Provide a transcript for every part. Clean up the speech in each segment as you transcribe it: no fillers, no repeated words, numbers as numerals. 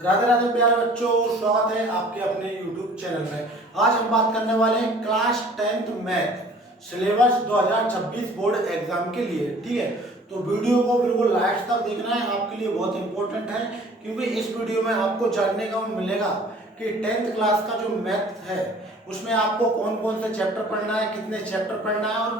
राधे राधे प्यारे बच्चों, स्वागत है आपके अपने YouTube चैनल में। आज हम बात करने वाले हैं class 10th math syllabus 2026 board exam के लिए। ठीक है, तो वीडियो को बिल्कुल लास्ट तक देखना है, आपके लिए बहुत इंपॉर्टेंट है, क्योंकि इस वीडियो में आपको जानने को मिलेगा कि 10th क्लास का जो मैथ है उसमें आपको कौन कौन से चैप्टर पढ़ना है, कितने चैप्टर पढ़ना है और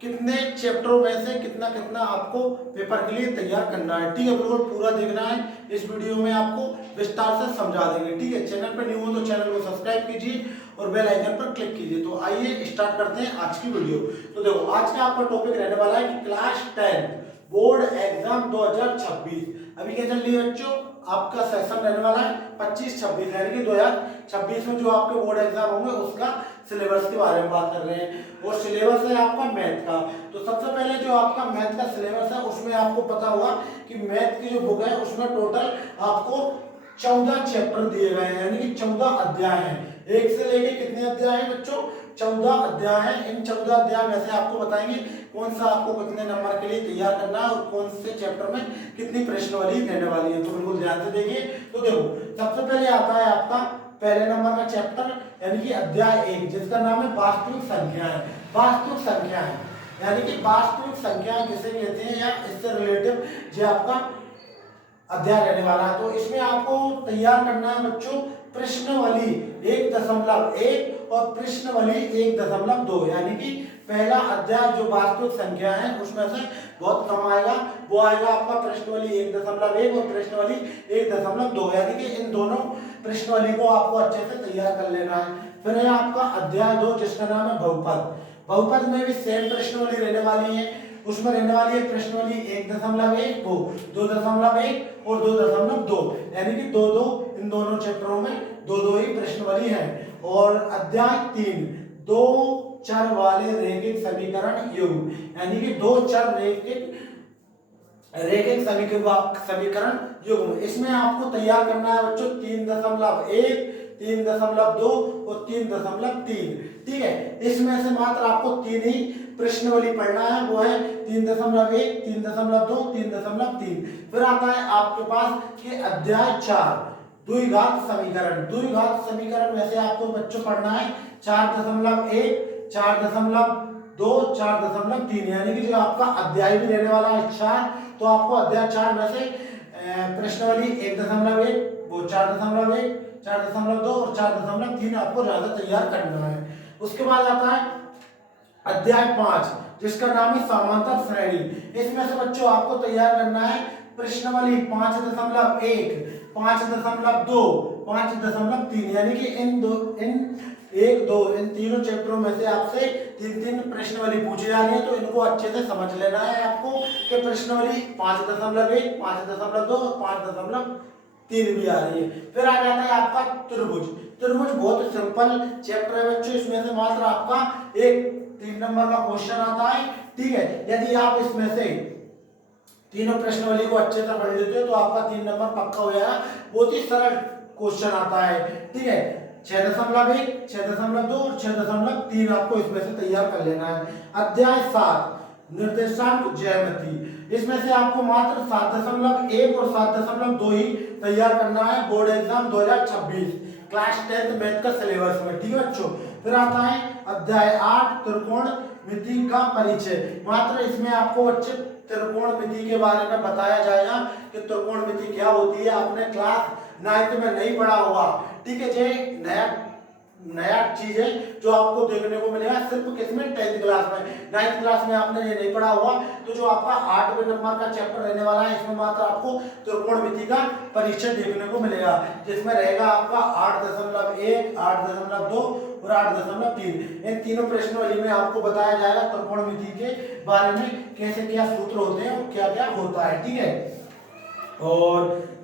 कितने चैप्टरों में से कितना कितना आपको पेपर के लिए तैयार करना है। ठीक है, बिल्कुल पूरा देखना है, इस वीडियो में आपको विस्तार से समझा देंगे। ठीक है, चैनल पर न्यू हो तो चैनल को सब्सक्राइब कीजिए और बेल आइकन पर क्लिक कीजिए। तो आइए स्टार्ट करते हैं आज की वीडियो। तो देखो, आज का आपका टॉपिक रहने वाला है कि क्लास 10 बोर्ड एग्जाम 2026 अभी क्या चल रही है बच्चों, आपका सेशन रहने वाला है 25-26 यानी कि 2026 में जो आपके बोर्ड एग्जाम होंगे उसका सिलेबस के बारे में बात कर रहे हैं। और सिलेबस है आपका मैथ का। तो सबसे पहले जो आपका मैथ का सिलेबस है उसमें आपको पता होगा कि मैथ की जो बुक है उसमें टोटल आपको 14 चैप्टर दिए गए हैं, यानी कि 14 अध्याय हैं। एक से लेके कितने अध्याय हैं बच्चों, 14 अध्याय हैं। इन 14 अध्याय में से आपको बताएंगे कौन सा आपको कितने नंबर के लिए तैयार करना है और कौन से चैप्टर में कितनी प्रश्नावली रहने वाली है। तो बिल्कुल ध्यान से देखिए। तो देखो, सबसे पहले आता है आपका पहले नंबर का चैप्टर यानी कि अध्याय 1, जिसका नाम है वास्तविक संख्याएं। वास्तविक संख्याएं यानी कि वास्तविक संख्याएं किसे कहते हैं या इससे रिलेटिव जो आपका अध्याय रहने वाला है। तो इसमें आपको तैयार करना है बच्चों प्रश्नावली 1.1 और प्रश्नावली 1.2, यानी कि पहला अध्याय जो वास्तविक संख्या है उसमें से बहुत कम आएगा, वो आएगा आपका प्रश्नावली 1.1 और प्रश्नावली 1.2, यानी कि इन दोनों प्रश्नावली को आपको अच्छे से तैयार कर लेना है। फिर है आपका अध्याय 2, जिसका नाम है बहुपद। बहुपद में भी सेम प्रश्नावली रहने वाली है, उसमें रहने वाली है प्रश्नावली 1.1, 2.1 और 2.2, यानी कि 2-2 इन दोनों चैप्टरों में 2-2 ही प्रश्नावली है। और अध्याय 3 दो चर वाले रैखिक समीकरण युग्म, यानी कि दो चर रैखिक समीकरण युग्म। इसमें आपको तैयार करना है बच्चों 3.1, 3.2 और 3.3। ठीक है, इसमें से मात्र आपको 3 ही प्रश्नावली पढ़ना है, वो है 3.1, 3.2, 3.3। फिर आता है आपके पास कि अध्याय 4 द्विघात समीकरण। द्विघात समीकरण में से आपको बच्चों पढ़ना है 4.1, 4.2, 4.3, यानी कि जो आपका अध्याय भी रहने वाला है 4, तो आपको अध्याय 4 में से प्रश्नावली 1.1, वो 4.1, 4.2 और 4.3 आपको ज्यादा तैयार करना है। उसके बाद आता है अध्याय 5, जिसका नाम है समांतर श्रेणी। इसमें से बच्चों आपको तैयार करना है प्रश्नावली 5.1, 5.2, 5.3, यानी कि इन तीनों चैप्टरों में से आपसे 3-3 प्रश्नावली पूछी जा रही है। तो इनको अच्छे से समझ लेना है आपको कि प्रश्नावली 5.1, 5.2 और 5.3 भी आ रही है। फिर आ जाता है आपका त्रिभुज। त्रिभुज बहुत सिंपल चैप्टर है बच्चों, इसमें से मात्र आपका एक 3 नंबर का क्वेश्चन आता है। ठीक है, यदि आप इसमें से तीनों प्रश्नावली को अच्छे से पढ़ लेते हो तो आपका 3 नंबर पक्का हो जाएगा। बहुत ही सरल क्वेश्चन आता है। ठीक है, 6.1, 6.2 और 6.3 आपको इसमें से तैयार कर लेना है। अध्याय 7 निर्देशांक ज्यामिति। इसमें से आपको मात्र 7.1 और 7.2 ही तैयार करना है board exam 2026 class 10th math का सिलेबस में। ठीक है बच्चों, फिर आता है अध्याय 8 त्रिकोणमिति का परिचय। मात्र इसमें आपको बच्चे त्रिकोणमिति के बारे में बताया जाएगा कि त्रिकोणमिति क्या होती है। आपने क्लास 9th में नहीं पढ़ा होगा। ठीक है, ये नया चीज है जो आपको देखने को मिलेगा सिर्फ किसमें 10th क्लास में। 9th क्लास में आपने ये नहीं पढ़ा होगा। तो जो आपका 8वें नंबर का चैप्टर रहने वाला है इसमें मात्र आपको त्रिकोणमिति का परिचय देखने को मिलेगा, जिसमें रहेगा आपका 8.1, 8.2 और 8.3। इन तीनों प्रश्नावली में आपको बताया जाएगा त्रिकोणमिति के बारे में, कैसे क्या सूत्र होते हैं और क्या क्या होता है। ठीक है, और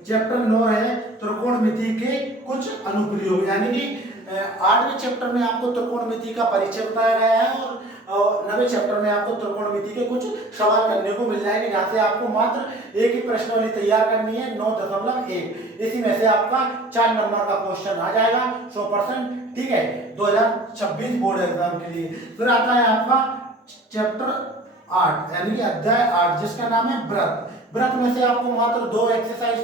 चैप्टर 9 है त्रिकोणमिति के कुछ अनुप्रयोग, यानी कि 8वें चैप्टर में आपको त्रिकोणमिति का परिचय बताया गया है और 9वें चैप्टर में आपको त्रिकोणमिति के कुछ सवाल करने को मिल जाएंगे, जहां से आपको मात्र एक ही प्रश्नावली तैयार करनी है 9.1। इसी में से आपका 4 नंबर का क्वेश्चन आ जाएगा 100%। ठीक है, 2026 बोर्ड एग्जाम के लिए। फिर आता है आपका चैप्टर 8 यानी कि अध्याय 8, जिसका नाम है व्रत। व्रत में से आपको मात्र 2 एक्सरसाइज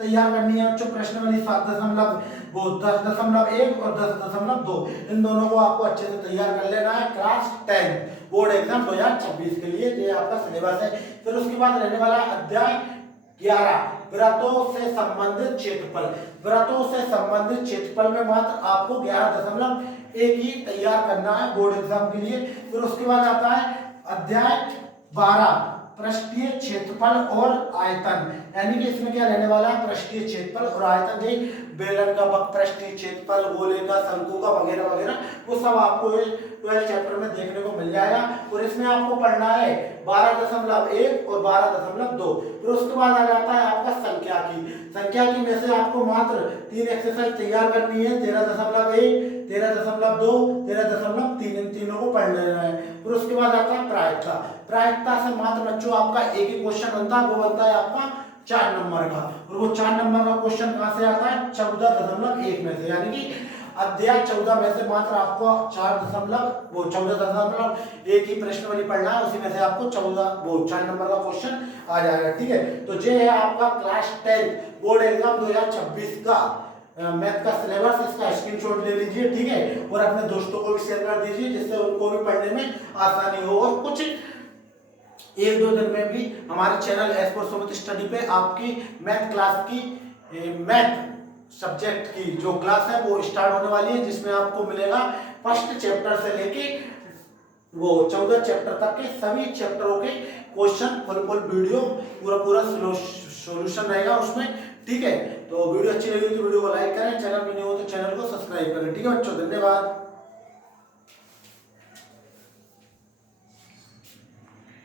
तैयार करनी है बच्चों। प्रश्न वाली 7 वो 10.1 और 10.2 इन दोनों को आपको अच्छे से तैयार कर लेना है क्लास 10 बोर्ड एग्जाम 2026 के लिए। ये आपका सिलेबस है। फिर उसके बाद रहने वाला अध्याय 11 व्रतों से संबंधित क्षेत्रफल। व्रतों से संबंधित क्षेत्रफल में मात्र आपको 11.1 ही तैयार करना है बोर्ड एग्जाम के लिए। फिर उसके बाद आता है अध्याय 12 पृष्ठीय क्षेत्रफल और आयतन। यानी कि इसमें क्या रहने वाला है, पृष्ठीय क्षेत्रफल और आयतन। जी बेलन का पृष्ठीय क्षेत्रफल, गोले का, शंकु का वगैरह वगैरह वो सब आपको 12 चैप्टर में देखने को मिल जाएगा। और इसमें आपको पढ़ना है 12.1 और 12.2। फिर उसके बाद आ जाता है आपका संख्या की में से आपको मात्र 3 एक्सरसाइज तैयार करनी है। 13.1, 13.2, 13.3 इन तीनों को पढ़ लेना है। फिर उसके बाद आता है प्रायिकता से मात्र बच्चों आपका एक ही क्वेश्चन बनता है, वो बनता है आपका 4 नंबर का। और वो 4 नंबर का क्वेश्चन कहां से आता है, 14.1 में से। यानी कि अध्याय 14 में से मात्र आपको 14.1 ही प्रश्न वाली पढ़ना है, उसी में से आपको 4 नंबर का क्वेश्चन आ जाएगा। ठीक है, तो ये है आपका क्लास 10 बोर्ड एग्जाम 2026 का मैथ का सिलेबस। इसका स्क्रीनशॉट ले लीजिए, ठीक है, और अपने दोस्तों को भी शेयर कर दीजिए जिससे उनको भी पढ़ने में आसानी हो। और कुछ 1-2 दिन में भी हमारे चैनल एस पर सुमित स्टडी पे आपकी मैथ क्लास की मैथ सब्जेक्ट की जो क्लास है वो स्टार्ट होने वाली है, जिसमें आपको मिलेगा फर्स्ट चैप्टर से लेके वो 14 चैप्टर तक के सभी चैप्टरों के क्वेश्चन फुल वीडियो पूरा सॉल्यूशन रहेगा उसमें। ठीक है, तो वीडियो अच्छी लगी तो वीडियो को लाइक करें, चैनल में नहीं हो तो चैनल को सब्सक्राइब करें। ठीक है बच्चों, धन्यवाद।